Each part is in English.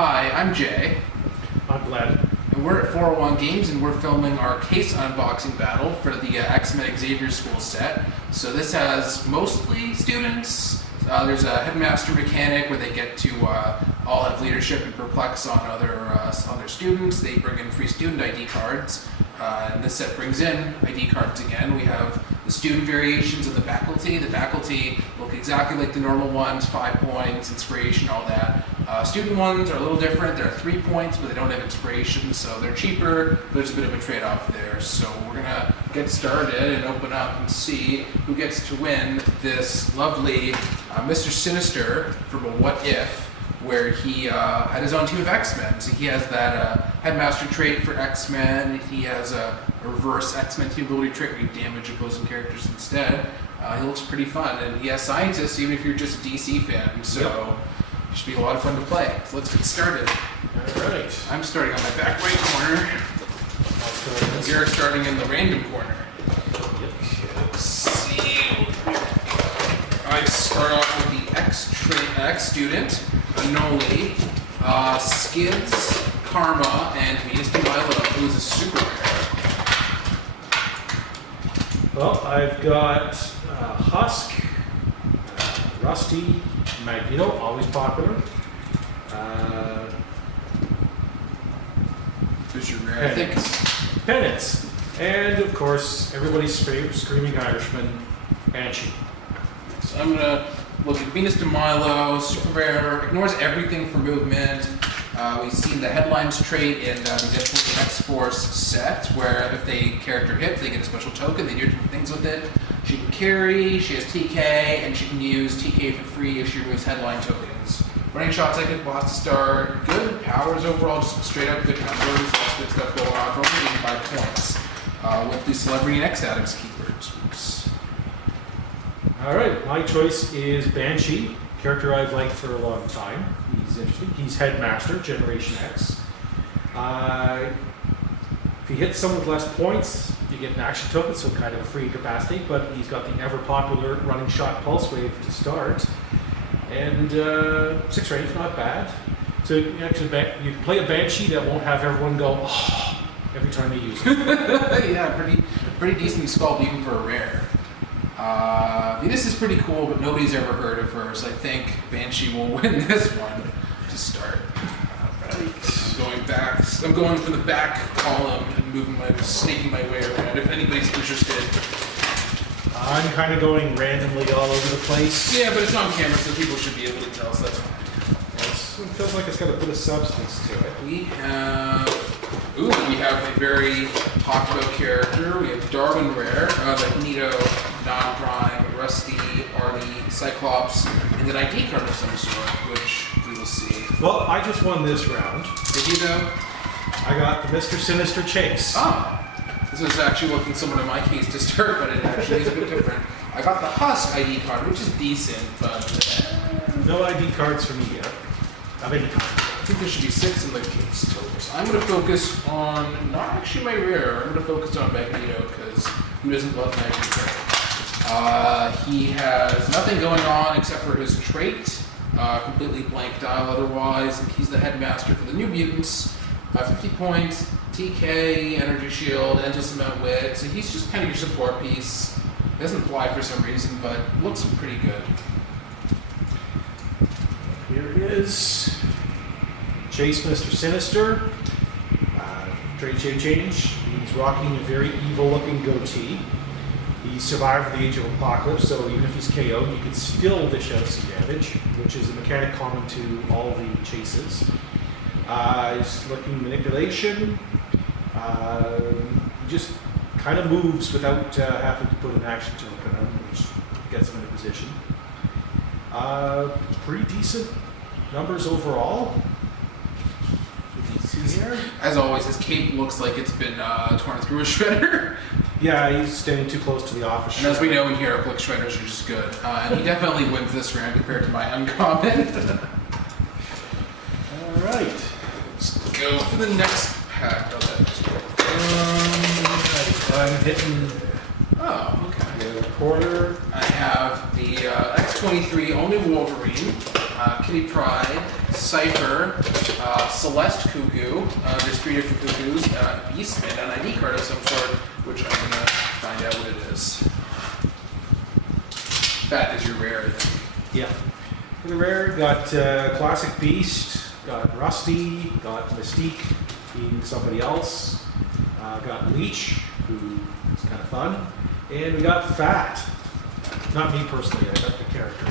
Hi, I'm Jay. I'm Glenn. And we're at 401 Games and we're filming our case unboxing battle for the X-Men Xavier school set. So this has mostly students. There's a headmaster mechanic where they get to all have leadership and perplex on other students. They bring in free student ID cards. And this set brings in ID cards again. We have the student variations of the faculty. The faculty look exactly like the normal ones, 5 points, inspiration, all that. Student ones are a little different. They're 3 points, but they don't have inspiration, so they're cheaper. There's a bit of a trade-off there. So we're gonna get started and open up and see who gets to win this lovely Mr. Sinister from a What If, where he had his own team of X-Men. So he has that Headmaster trait for X-Men. He has a reverse X-Men team ability trait where you damage opposing characters instead. He looks pretty fun, and he has scientists even if you're just a DC fan. So it should be a lot of fun to play. So let's get started. All right. I'm starting on my back right corner. You're starting in the random corner. Let's see. I start off with the X student, Anoli, Skids, Karma, and Venus de Milo, who is a super rare. Well, I've got Husk, Rusty, Magneto, always popular. Who's your rare? I think Penance. And, of course, everybody's favorite Screaming Irishman, Banshee. so. I'm gonna look at Venus de Milo, super rare, ignores everything for movement. We've seen the headlines trait in the Deadpool X-Force set, where if they character hit, they get a special token, they do different things with it. She can carry, she has TK, and she can use TK for free if she removes headline tokens. Running shots, I get boss to start. Good powers overall, just straight up good numbers, lots of good stuff going on for only 85 points. With the Celebrity and X-Factor keywords. Oops. Alright, my choice is Banshee, character I've liked for a long time. He's interesting. He's Headmaster, Generation X. If he hits someone with less points, you get an action token, so kind of a free capacity, but he's got the ever-popular running shot pulse wave to start. And 6 range, not bad. So you can play a Banshee that won't have everyone go, oh, every time you use it. Yeah, pretty decently sculpted even for a rare. Venus is pretty cool, but nobody's ever heard of her, so I think Banshee will win this one to start. Right. I'm going for the back column and snaking my way around. If anybody's interested. I'm kind of going randomly all over the place. Yeah, but it's on camera, so people should be able to tell, so that's fine. It feels like it's got a bit of substance to it. We have a very talked about character. We have Darwin Rare, Magneto, Non-Prime, Rusty, Artie, Cyclops, and an ID card of some sort, which we will see. Well, I just won this round. Did you though? I got the Mr. Sinister Chase. Ah, this was actually looking somewhat in my case to start, but it actually is a bit different. I got the Husk ID card, which is decent, but No ID cards for me yet. I think there should be 6 in the case total. So I'm going to focus on, not actually my rare, I'm going to focus on Magneto, because who doesn't love Magneto? He has nothing going on except for his trait, completely blank dial otherwise. He's the headmaster for the New Mutants, 50 points, TK, energy shield, endless amount wit, so he's just kind of your support piece. He doesn't fly for some reason, but looks pretty good. Here it is. Chase Mr. Sinister. Trait shape change. He's rocking a very evil-looking goatee. He survived the Age of Apocalypse, so even if he's KO'd, you can still dish out some damage, which is a mechanic common to all the chases. He's looking manipulation. He just kind of moves without having to put an action token on, which gets him in a position. Pretty decent numbers overall. Here. As always, his cape looks like it's been torn through a shredder. Yeah, he's standing too close to the office. And as we know in Heroclix, shredders are just good. And he definitely wins this round compared to my uncommon. All right. Let's go for the next pack. I'm hitting. Oh, okay. The quarter. I have the X-23 only Wolverine, Kitty Pryde, Cypher, Celeste Cuckoo, there's 3 different Cuckoos, Beast, and an ID card of some sort, which I'm going to find out what it is. That is your rare, I think. Yeah. For the rare, got Classic Beast, got Rusty, got Mystique, being somebody else, got Leach, who is kind of fun, and we got Fat. Not me personally, I got the character.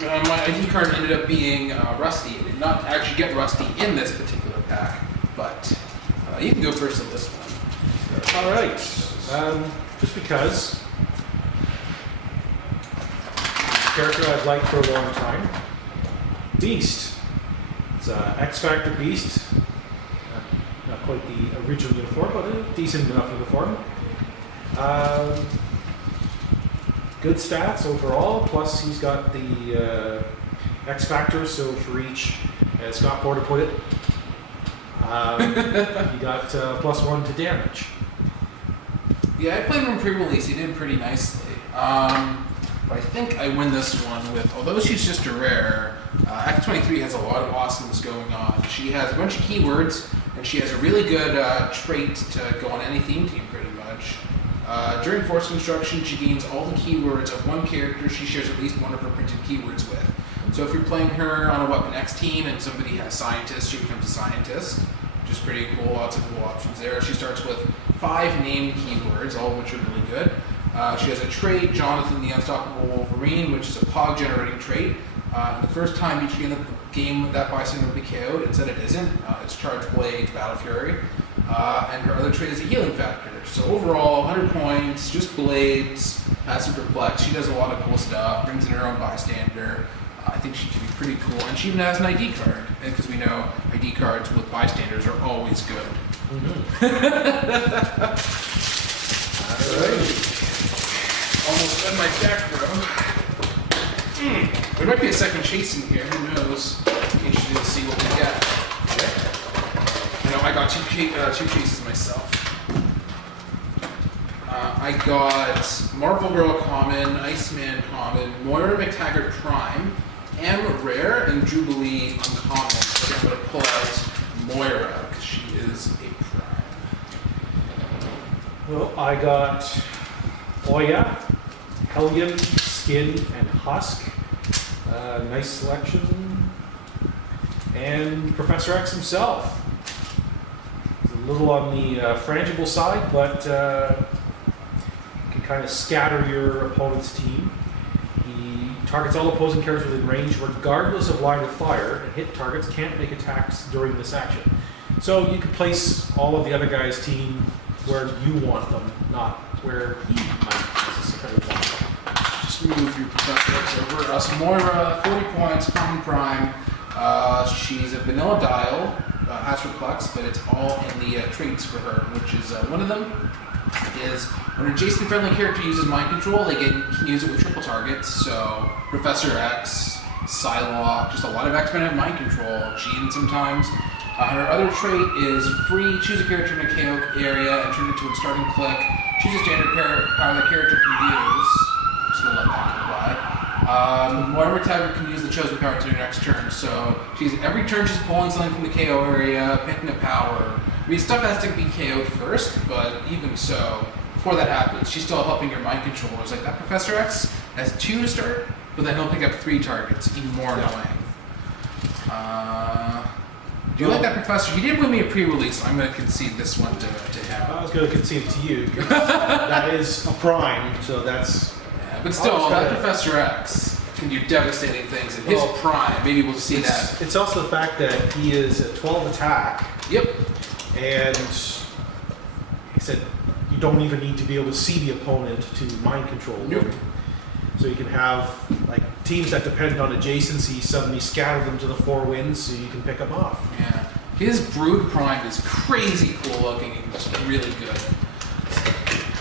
My ID card ended up being Rusty. I did not actually get Rusty in this particular pack, but you can go first on this one. All right. Just because. Character I've liked for a long time. Beast. It's X-Factor Beast. Not quite the original uniform, but a decent enough uniform. Good stats overall, plus he's got the X-Factor, so for each, as Scott Porter put it, he got +1 to damage. Yeah, I played him pre-release. He did pretty nicely. But I think I win this one with, although she's just a rare, X-23 has a lot of awesomeness going on. She has a bunch of keywords, and she has a really good trait to go on any theme team, pretty much. During force construction, she gains all the keywords of one character she shares at least one of her printed keywords with. So if you're playing her on a Weapon X team and somebody has scientist, she becomes a scientist, which is pretty cool. Lots of cool options there. She starts with 5 named keywords, all of which are really good. She has a trait, Jonathan the Unstoppable Wolverine, which is a POG generating trait. The first time each game that bystander will be KO'd, it said it isn't. It's Charge Blade, Battle Fury. And her other trait is a healing factor. So overall, 100 points, just blades, passive perplex. She does a lot of cool stuff, brings in her own bystander. I think she can be pretty cool. And she even has an ID card, because we know ID cards with bystanders are always good. Mm-hmm. All right. Almost done my deck, bro. There might be a second chase in here, who knows? Interested to see what we get. I know I got two chases myself. I got Marvel Girl common, Iceman common, Moira McTaggart Prime, M rare, and Jubilee uncommon. So I'm going to pull out Moira, because she is a Prime. Well, I got Oya, Hellion, Skin, and Husk. Nice selection. And Professor X himself. He's a little on the frangible side, but can kind of scatter your opponent's team. He targets all opposing characters within range, regardless of line of fire, and hit targets can't make attacks during this action. So you can place all of the other guys' team where you want them, not where he might necessarily want them. Just move your Professor X over. So Moira, 40 points, common prime. She's a vanilla dial, Heroclix, but it's all in the traits for her, which is one of them is when an adjacent friendly character uses mind control, they can use it with triple targets. So Professor X, Psylocke, just a lot of X-Men have mind control. Jean sometimes. Her other trait is free. Choose a character in a KO area and turn it into a starting click. Choose a standard power the character can use. Just gonna let that apply. Moira McTaggart can use the chosen power to her next turn. So every turn she's pulling something from the KO area, picking a power. I mean, stuff has to be KO'd first, but even so, before that happens, she's still helping your mind control. It's like that Professor X has 2 to start, but then he'll pick up 3 targets, even more annoying. Do you like that Professor? He did win me a pre-release, so I'm going to concede this one to him. I was going to concede it to you, because that is a prime, so that's... Yeah, but still, that Professor X can do devastating things in his prime. Maybe we'll see that. It's also the fact that he is a 12 attack. Yep. And he said you don't even need to be able to see the opponent to mind control them. Nope. So you can have like teams that depend on adjacency suddenly scatter them to the 4 winds so you can pick them off. Yeah. His Brood Prime is crazy cool looking and just really good.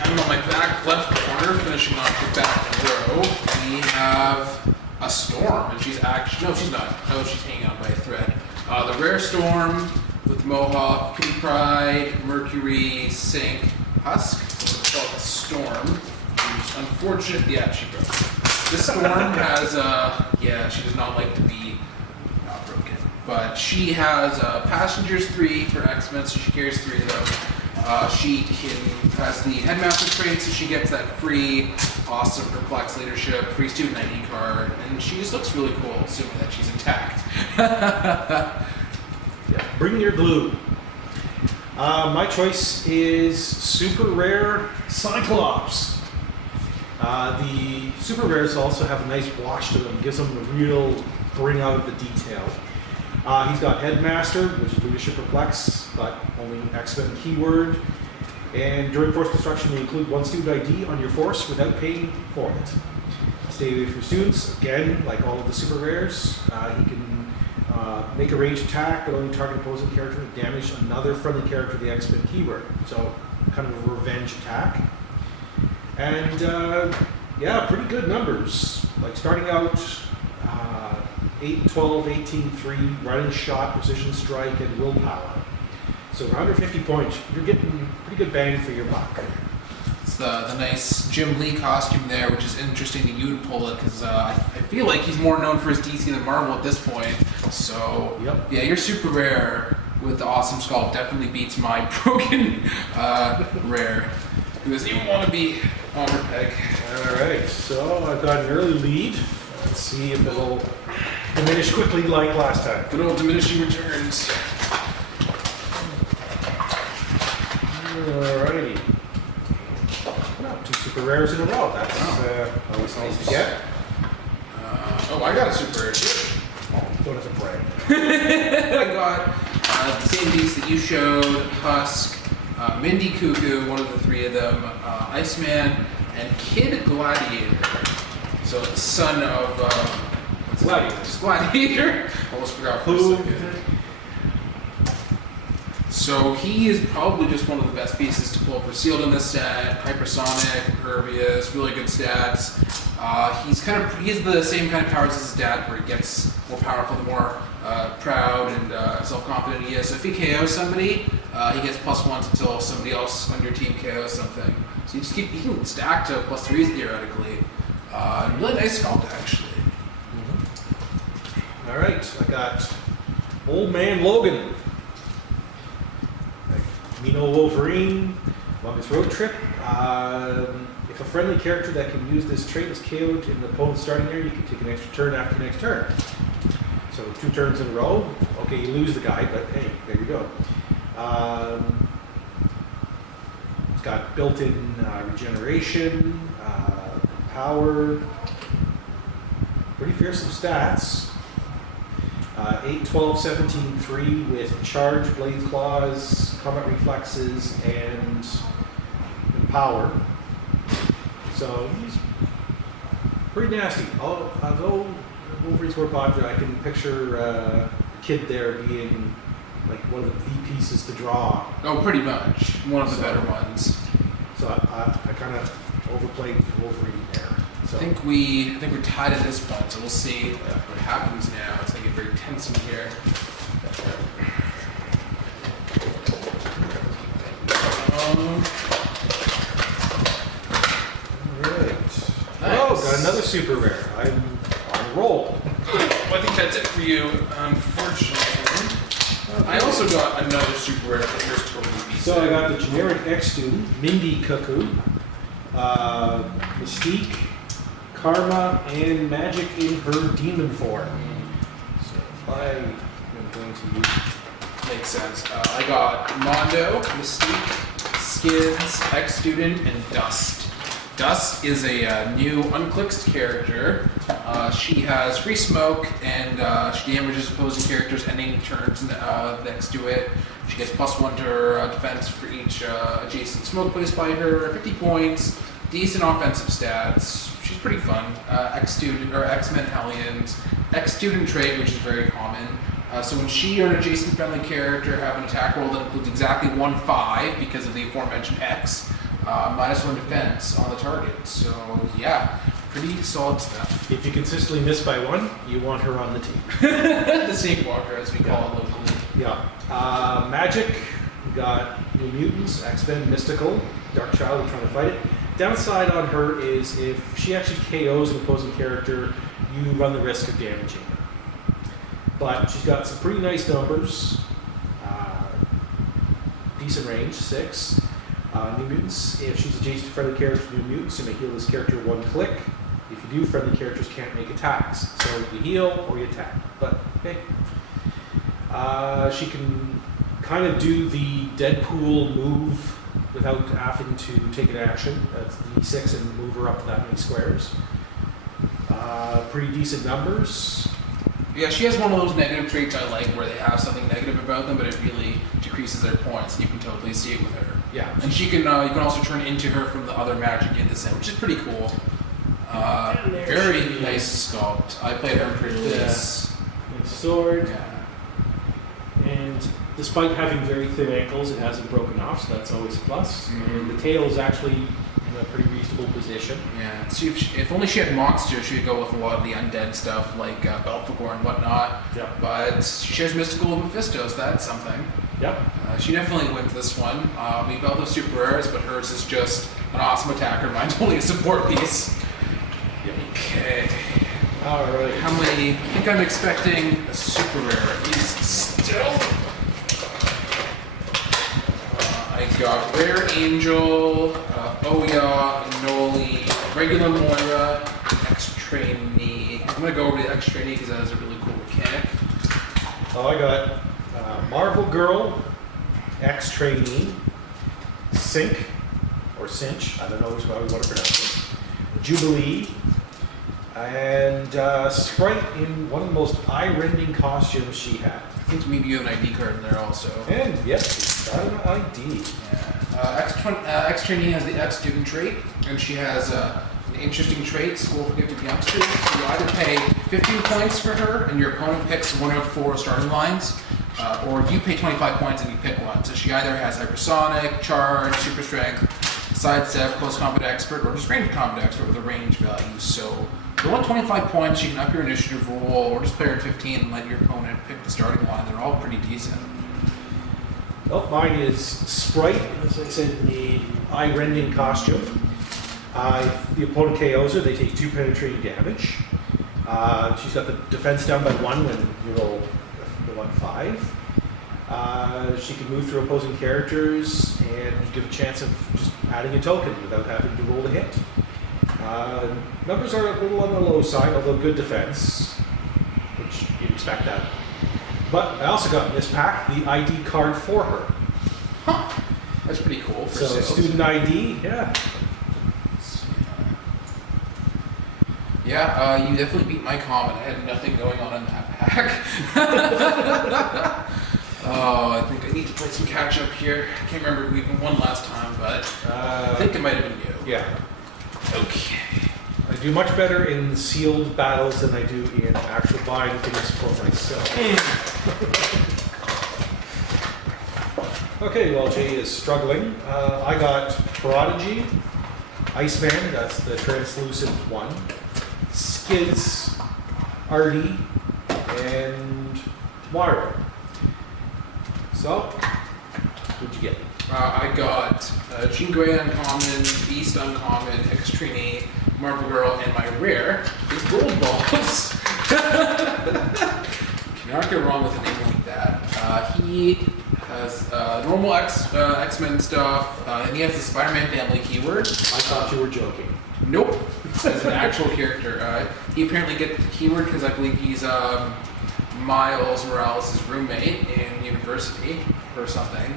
I'm on my back left corner, finishing off the back row. We have a Storm, and she's actually, no, she's not. Oh, she's hanging on by a thread. The Rare Storm with Mohawk, Kitty Pride, Mercury, Sync, Husk. So it's called a Storm. Who's unfortunate. Yeah, she broke. This Storm has, yeah, she does not like to be not broken. But she has Passengers 3 for X-Men, so she carries 3 of them. She has the Headmaster trait, so she gets that free, awesome Heroclix leadership, free student ID card, and she just looks really cool, assuming that she's intact. Yeah, bring your glue. My choice is super rare Cyclops. The super rares also have a nice wash to them, gives them a real bring out of the detail. He's got Headmaster, which is leadership Heroclix, but only X-Men keyword. And during force construction, you include 1 student ID on your force without paying for it. Stay away from students. Again, like all of the super rares, he can make a ranged attack, but only target opposing character to damage another friendly character with the X-Men keyword. So, kind of a revenge attack. And yeah, pretty good numbers. Like starting out 8, 12, 18, 3, running shot, precision strike, and willpower. So 150 points, you're getting pretty good bang for your buck. It's the nice Jim Lee costume there, which is interesting that you would pull it, because I feel like he's more known for his DC than Marvel at this point. So, yep. Yeah, your super rare with the awesome sculpt definitely beats my broken rare, who doesn't even want to be on her peg. Alright, so I've got an early lead. Let's see if it'll diminish quickly like last time. Good old diminishing returns. Alrighty. Well, 2 super rares in a row. That's always nice to get. I got a super rare too. Oh, don't have to brag. I got the same beast that you showed, Husk, Mindy Cuckoo, one of the 3 of them, Iceman, and Kid Gladiator. So it's son of Gladiator. Almost forgot for a second. So he is probably just one of the best pieces to pull for sealed in this set. Hypersonic, impervious, really good stats. He's the same kind of powers as his dad, where he gets more powerful the more proud and self-confident he is. So if he KOs somebody, he gets +1s until somebody else on your team KOs something. So he can stack to +3s theoretically. Really nice sculpt actually. Mm-hmm. All right, I got Old Man Logan. Mino Wolverine, longest road trip. If a friendly character that can use this trait is KO'd in the opponent's starting area, you can take an extra turn after next turn. So 2 turns in a row. Okay, you lose the guy, but hey, there you go. It's got built-in regeneration, power, pretty fearsome stats. 8, 12, 17, 3 with charge, blade claws, combat reflexes, and power. So he's pretty nasty. Although Wolverine's more popular, I can picture a kid there being like one of the pieces to draw. Oh, pretty much. One of the better ones. So I kind of overplayed Wolverine there. So. I think we're tied at this point, so we'll see what happens now. It's gonna get very tense in here. Alright. Nice. Oh, got another super rare. I'm on a roll. I think that's it for you, unfortunately. Okay. I also got another super rare that yours totally beats. So I got the generic X student, Mindy Cuckoo, Mystique, Karma, and Magic in her demon form. So I am going to use. Makes sense. I got Mondo, Mystique, Skids, X-Student, and Dust. Dust is a new unclicked character. She has free smoke, and she damages opposing characters ending turns next to it. She gets +1 to her defense for each adjacent smoke placed by her, 50 points, decent offensive stats. She's pretty fun. X-Student, or X-Men Hellions. X-Student trait, which is very common. So when she or an adjacent friendly character have an attack roll that includes exactly 1/5 because of the aforementioned X, -1 defense on the target. So yeah, pretty solid stuff. If you consistently miss by 1, you want her on the team. The Snake Walker, as we call it locally. Yeah. Magic, we got New Mutants, X-Men, Mystical, Dark Child, we're trying to fight it. Downside on her is if she actually KOs an opposing character, you run the risk of damaging her. but she's got some pretty nice numbers. Decent range, 6. New mutants. If she's adjacent to friendly characters, new mutants, you may heal this character 1 click. If you do, friendly characters can't make attacks. So you heal or you attack. But okay. She can kind of do the Deadpool move without having to take an action. That's the D6 and move her up that many squares. Pretty decent numbers. Yeah, she has one of those negative traits I like where they have something negative about them, but it really decreases their points. You can totally see it with her. Yeah. And she can, you can also turn into her from the other magic in the set, which is pretty cool. Very nice sculpt. I played her in pre-release. And sword. Yeah. And despite having very thin ankles, it hasn't broken off, so that's always a plus. And the tail is actually in a pretty reasonable position. Yeah. See, if only she had monsters, she would go with a lot of the undead stuff like Belphegor and whatnot. Yeah. But she has Mystical and Mephisto, so that's something. Yep. She definitely wins this one. We both have super rares, but hers is just an awesome attacker. Mine's only a support piece. Yep. Okay. Alright. How many? I think I'm expecting a super rare at least still. I got Rare Angel, Oya, Noli, Regular Moira, X-Trainee. I'm going to go over the X-Trainee because that has a really cool mechanic. Oh, I got Marvel Girl, X-Trainee, Sync, or Cinch, I don't know how we want to pronounce it, Jubilee, and Sprite in one of the most eye-rending costumes she had. I think maybe you have an ID card in there also. And yes, got an ID. Yeah. X-Trainee has the X-Student trait, and she has an interesting trait, School for Gifted Youngsters. You either pay 15 points for her, and your opponent picks one of 4 starting lines, or you pay 25 points and you pick one. So she either has Hypersonic, Charge, Super Strength, Sidestep, Close Combat Expert, or just Ranged Combat Expert with a range value. So if you want 25 points, you can up your initiative roll, or just play her at 15 and let your opponent pick the starting line. They're all pretty decent. Well, mine is Sprite, as I said, in the eye-rending costume. If the opponent KOs her, they take 2 penetrating damage. She's got the defense down by 1 when you roll the 1-5. She can move through opposing characters and give a chance of just adding a token without having to roll the hit. Numbers are a little on the low side, although good defense, which you'd expect that. But I also got in this pack the ID card for her. Huh. That's pretty cool for So sales. student ID, yeah. Yeah, you definitely beat my comment. I had nothing going on in that pack. Oh, I think I need to play some catch up here. I can't remember if we even won last time, but I think it might have been you. Yeah. Okay. I do much better in sealed battles than I do in actual buying things for myself. Okay, while Jay is struggling, I got Prodigy, Iceman, that's the translucent one, Skids, Artie, and Moira. So, what'd you get? I got Jean Grey Uncommon, Beast Uncommon, X-Trainee, Marvel Girl, and my rare is Gold Balls. Cannot go wrong with a name like that. He has normal X-Men stuff, and he has the Spider-Man family keyword. I thought you were joking. Nope. As an actual character. He apparently gets the keyword because I believe he's Miles Morales' roommate in university or something.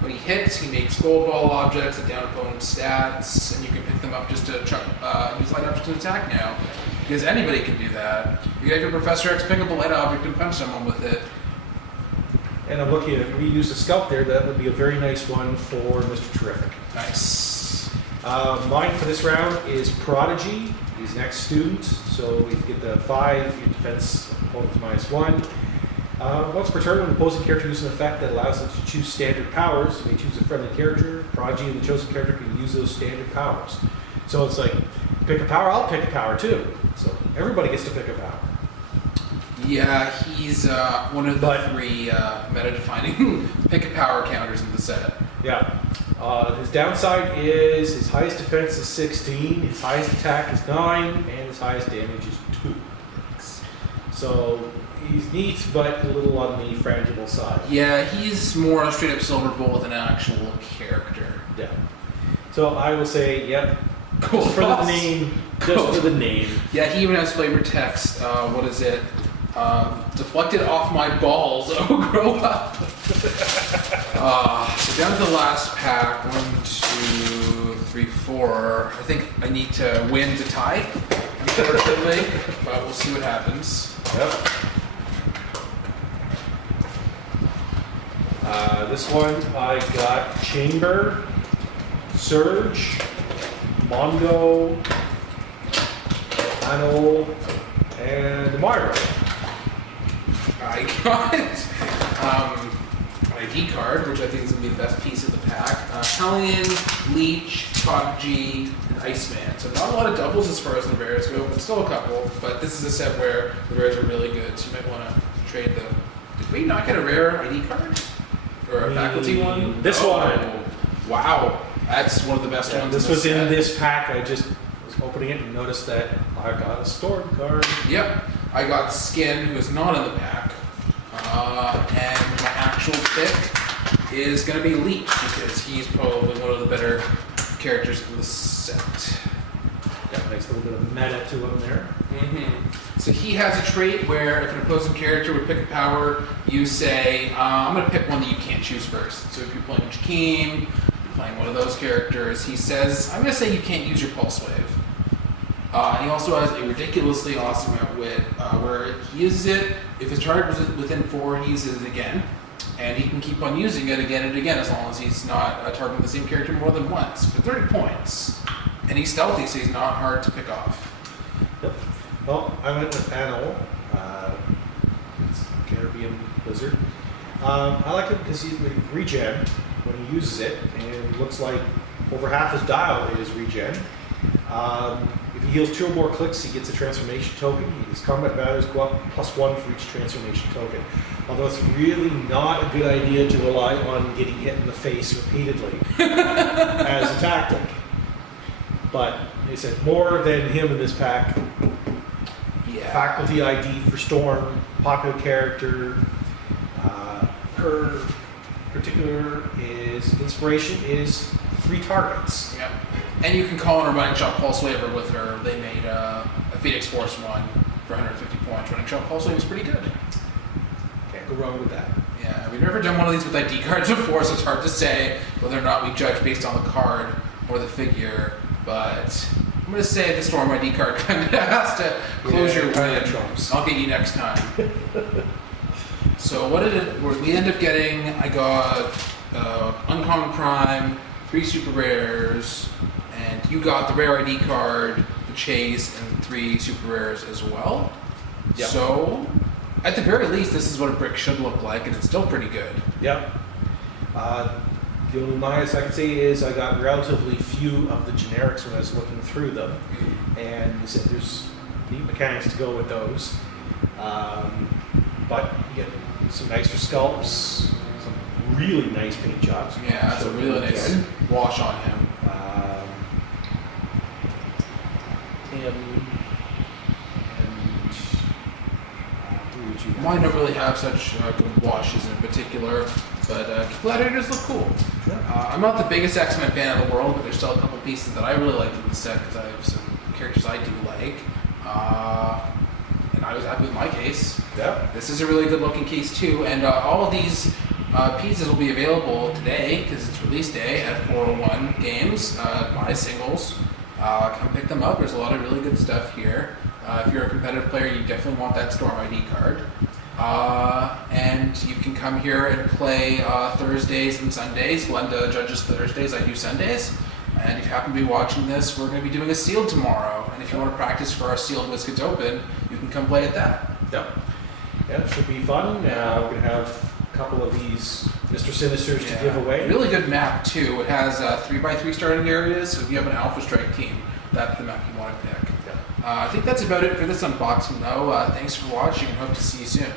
When he hits, he makes gold ball objects that down opponent's stats, and you can pick them up just to use light objects to attack now. Because anybody can do that. You can have your Professor X pick up a light object and punch someone with it. And I'm looking at, we used a scout there, that would be a very nice one for Mr. Terrific. Nice. Mine for this round is Prodigy. He's an ex-student, so we get the 5, your defense opponent's -1. Once per turn, when the opposing character uses an effect that allows them to choose standard powers, you may choose a friendly character. Prodigy and the chosen character can use those standard powers. So it's like, pick a power, I'll pick a power too. So everybody gets to pick a power. Yeah, he's one of the 3 meta-defining pick-a-power counters in the set. Yeah. His downside is his highest defense is 16, his highest attack is 9, and his highest damage is 2. So He's neat, but a little on the frangible side. Yeah, he's more a straight up silver bullet than an actual character. Yeah. So I will say, yep. Cool. Just for the name. Just for the name. Yeah, he even has flavor text. What is it? Deflected off my balls. Oh, grow up. So down to the last pack. 1, 2, 3, 4. I think I need to win to tie, unfortunately, but we'll see what happens. Yep. This one I got Chamber, Surge, Mongo, Anol, and Myra. I got an ID card, which I think is going to be the best piece of the pack. Hellion, Leach, Prodigy, and Iceman. So not a lot of doubles as far as the rares go, but still a couple. But this is a set where the rares are really good, so you might want to trade them. Did we not get a rare ID card? Or a faculty one? This one. Wow. That's one of the best ones. This was in this pack. I just was opening it and noticed that I got a stored card. Yep. I got Skin, who is not in the pack. And my actual pick is going to be Leach, because he's probably one of the better characters in the set. Got a nice little bit of meta to him there. So he has a trait where if an opposing character would pick a power, you say, I'm going to pick one that you can't choose first. So if you're playing Jakeem, you're playing one of those characters, he says, I'm going to say you can't use your Pulse Wave. He also has a ridiculously awesome outwit where he uses it. If his target was within 4, he uses it again. And he can keep on using it again and again as long as he's not targeting the same character more than once for 30 points. And he's stealthy, so he's not hard to pick off. Yep. Well, I went with Anol. It's Caribbean Blizzard. I like it because he's regen when he uses it, and it looks like over half his dial is regen. If he heals 2 or more clicks, he gets a transformation token. His combat values go up +1 for each transformation token. Although it's really not a good idea to rely on getting hit in the face repeatedly as a tactic. But they said more than him in this pack. Yeah. Faculty ID for Storm, popular character. Her particular inspiration is 3 targets. Yep. And you can call in a running shot Pulse Waiver with her. They made a Phoenix Force one for 150 points. Running shot Pulse Wave is pretty good. Can't go wrong with that. Yeah, we've never done one of these with ID cards before, so it's hard to say whether or not we judge based on the card or the figure. But I'm going to say the Storm ID card kind of has to close your win. I'll get you next time. So what did we end up getting? I got Uncommon Prime, 3 super rares, and you got the rare ID card, the Chase, and 3 super rares as well. Yep. So at the very least, this is what a brick should look like, and it's still pretty good. Yep. The only minus I can say is I got relatively few of the generics when I was looking through them, and they said there's neat mechanics to go with those. But you get some nicer sculpts, some really nice paint jobs. Yeah, that's a really nice wash on him. Mine don't really have such good washes in particular, but gladiators look cool. I'm not the biggest X-Men fan of the world, but there's still a couple pieces that I really like in the set because I have some characters I do like. And I was happy with my case. Yep. This is a really good looking case too, and all of these pieces will be available today because it's release day at 401 Games. Buy singles. Come pick them up. There's a lot of really good stuff here. If you're a competitive player, you definitely want that Storm ID card. And you can come here and play Thursdays and Sundays. Glenda judges Thursdays, I do Sundays. And if you happen to be watching this, we're going to be doing a sealed tomorrow. And if you want to practice for our sealed Whiskets Open, you can come play at that. Yep. Yeah, it should be fun. We're going to have a couple of these Mr. Sinisters to give away. Really good map too. It has 3x3 starting areas, so if you have an Alpha Strike team, that's the map you want to pick. I think that's about it for this unboxing though. Thanks for watching and hope to see you soon.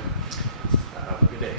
Have a good day.